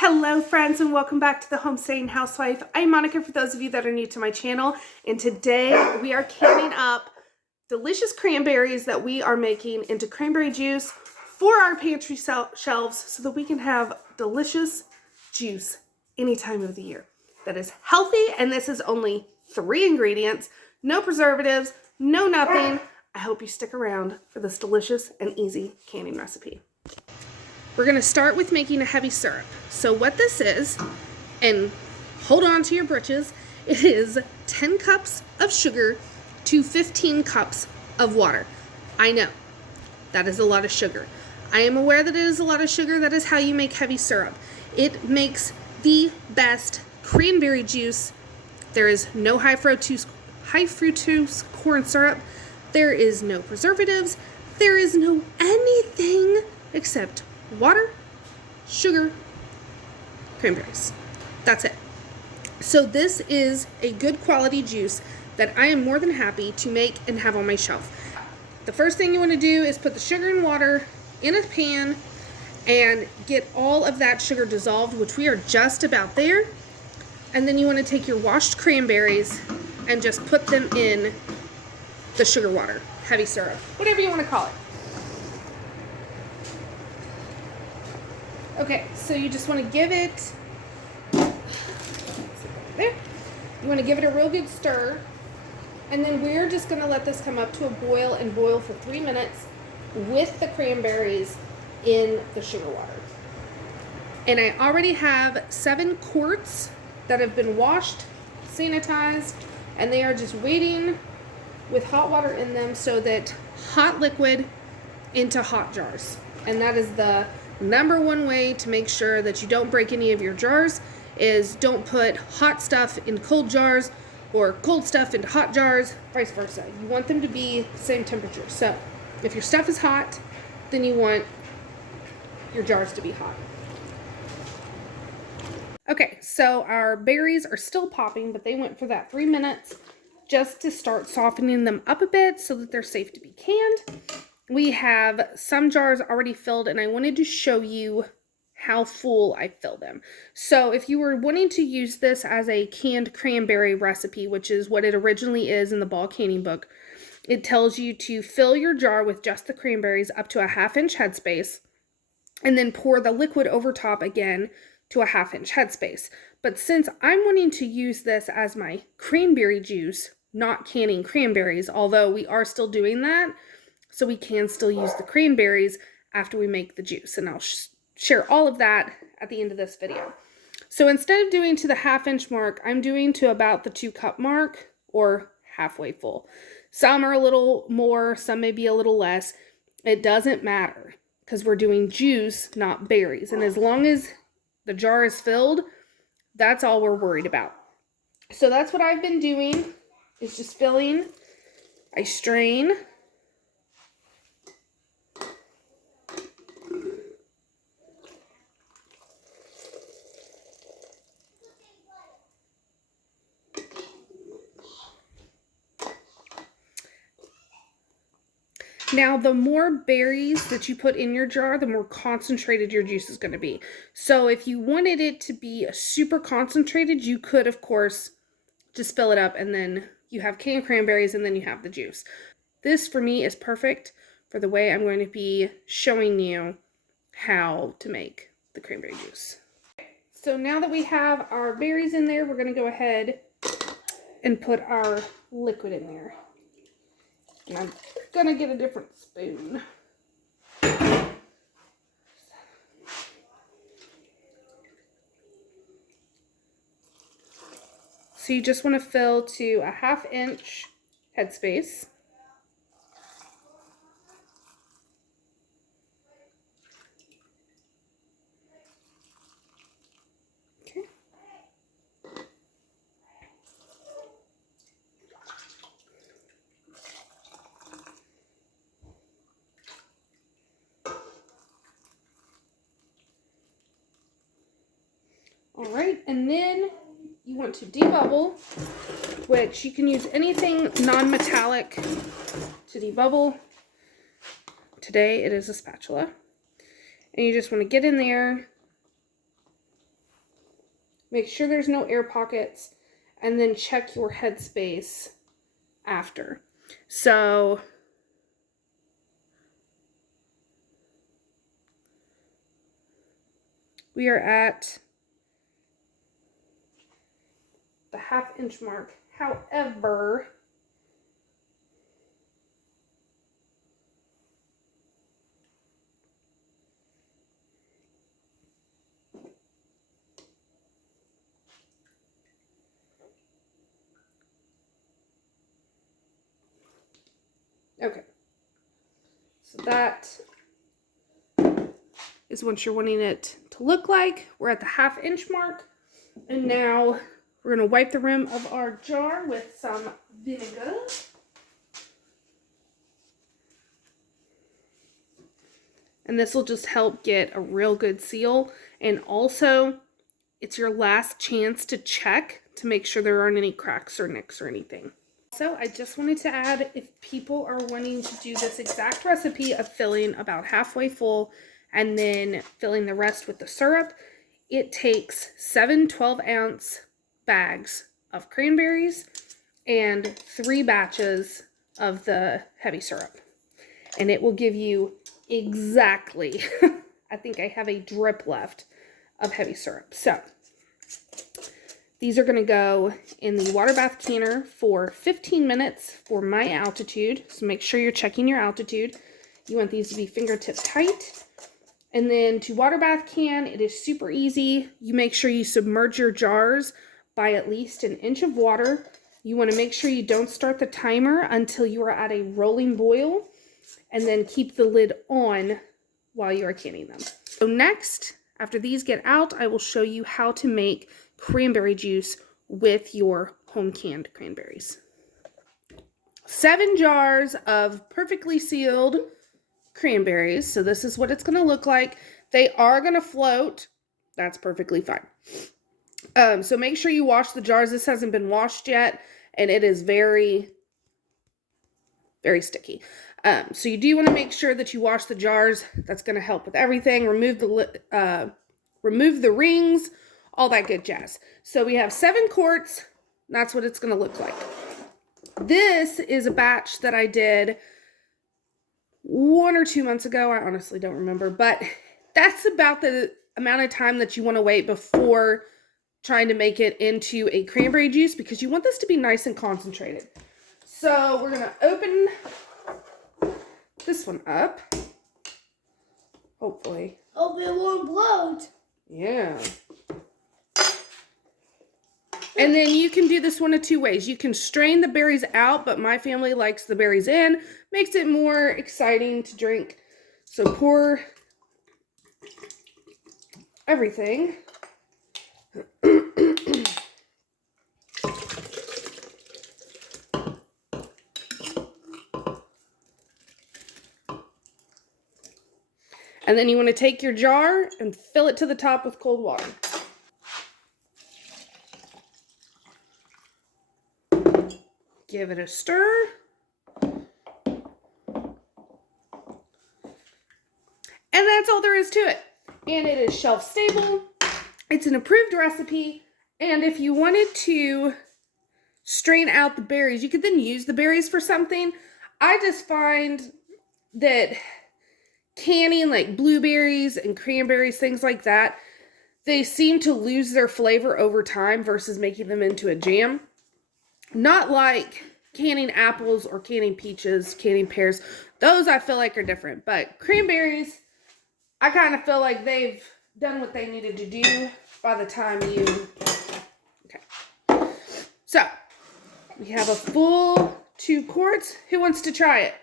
Hello friends and welcome back to the Homestaying Housewife. I'm Monica for those of you that are new to my channel, and today we are canning up delicious cranberries that we are making into cranberry juice for our pantry shelves so that we can have delicious juice any time of the year that is healthy. And this is only 3 ingredients, no preservatives, no nothing. I hope you stick around for this delicious and easy canning recipe. We're going to start with making a heavy syrup. So what this is, and hold on to your britches, it is 10 cups of sugar to 15 cups of water. I know, that is a lot of sugar. I am aware that it is a lot of sugar. That is how you make heavy syrup. It makes the best cranberry juice. There is no high fructose corn syrup. There is no preservatives. There is no anything except water, sugar, cranberries. That's it. So this is a good quality juice that I am more than happy to make and have on my shelf. The first thing you want to do is put the sugar and water in a pan and get all of that sugar dissolved, which we are just about there. And then you want to take your washed cranberries and just put them in the sugar water, heavy syrup, whatever you want to call it. Okay, so you just want to give it, there, you want to give it a real good stir, and then we're just going to let this come up to a boil and boil for 3 minutes with the cranberries in the sugar water. And I already have 7 quarts that have been washed, sanitized, and they are just waiting with hot water in them so that hot liquid into hot jars. And that is the number one way to make sure that you don't break any of your jars, is don't put hot stuff in cold jars or cold stuff into hot jars, vice versa. You want them to be the same temperature. So if your stuff is hot, then you want your jars to be hot. Okay, so our berries are still popping, but they went for that 3 minutes just to start softening them up a bit so that they're safe to be canned. We have some jars already filled, and I wanted to show you how full I fill them. So if you were wanting to use this as a canned cranberry recipe, which is what it originally is in the Ball Canning book, it tells you to fill your jar with just the cranberries up to a 1/2 inch headspace, and then pour the liquid over top again to a 1/2 inch headspace. But since I'm wanting to use this as my cranberry juice, not canning cranberries, although we are still doing that, so we can still use the cranberries after we make the juice. And I'll share all of that at the end of this video. So instead of doing to the 1/2 inch mark, I'm doing to about the 2 cup mark, or halfway full. Some are a little more, some may be a little less. It doesn't matter because we're doing juice, not berries. And as long as the jar is filled, that's all we're worried about. So that's what I've been doing, is just filling. I strain. Now, the more berries that you put in your jar, the more concentrated your juice is going to be. So if you wanted it to be super concentrated, you could, of course, just fill it up, and then you have canned cranberries, and then you have the juice. This, for me, is perfect for the way I'm going to be showing you how to make the cranberry juice. So now that we have our berries in there, we're going to go ahead and put our liquid in there. And I'm gonna get a different spoon. So you just want to fill to a 1/2 inch headspace. Okay. All right, and then you want to debubble, which you can use anything non-metallic to debubble. Today it is a spatula. And you just want to get in there Make sure there's no air pockets, and then check your headspace after. So we are at the 1/2 inch mark. However, okay, so that is what you're wanting it to look like. We're at the 1/2 inch mark, and now we're going to wipe the rim of our jar with some vinegar. And this will just help get a real good seal. And also, it's your last chance to check to make sure there aren't any cracks or nicks or anything. So I just wanted to add, if people are wanting to do this exact recipe of filling about halfway full and then filling the rest with the syrup, it takes 7 12-ounce bags of cranberries and 3 batches of the heavy syrup. And it will give you exactly, I think I have a drip left of heavy syrup. So these are going to go in the water bath canner for 15 minutes for my altitude. So make sure you're checking your altitude. You want these to be fingertip tight. And then to water bath can, it is super easy. You make sure you submerge your jars by at least 1 inch of water. You want to make sure you don't start the timer until you are at a rolling boil, and then keep the lid on while you are canning them. So next, after these get out, I will show you how to make cranberry juice with your home canned cranberries. 7 jars of perfectly sealed cranberries. So this is what it's going to look like. They are going to float. That's perfectly fine. So make sure you wash the jars. This hasn't been washed yet, and it is very, very sticky. So you do want to make sure that you wash the jars. That's going to help with everything. Remove the rings, all that good jazz. So we have 7 quarts. That's what it's going to look like. This is a batch that I did 1 or 2 months ago. I honestly don't remember, but that's about the amount of time that you want to wait before trying to make it into a cranberry juice, because you want this to be nice and concentrated. So we're going to open this one up. Hopefully. Hope it won't bloat. Yeah. And then you can do this one of 2 ways. You can strain the berries out, but my family likes the berries in. Makes it more exciting to drink. So pour everything. And then you want to take your jar and fill it to the top with cold water. Give it a stir. And that's all there is to it. And it is shelf stable. It's an approved recipe. And if you wanted to strain out the berries, you could then use the berries for something. I just find that canning like blueberries and cranberries, things like that, they seem to lose their flavor over time versus making them into a jam. Not like canning apples or canning peaches, canning pears. Those I feel like are different. But cranberries, I kind of feel like they've done what they needed to do by the time you... Okay. So, we have a full 2 quarts. Who wants to try it?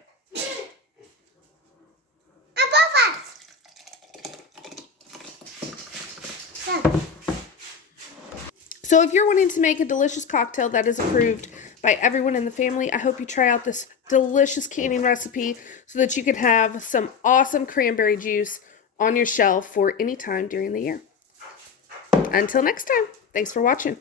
So if you're wanting to make a delicious cocktail that is approved by everyone in the family, I hope you try out this delicious canning recipe so that you can have some awesome cranberry juice on your shelf for any time during the year. Until next time, thanks for watching.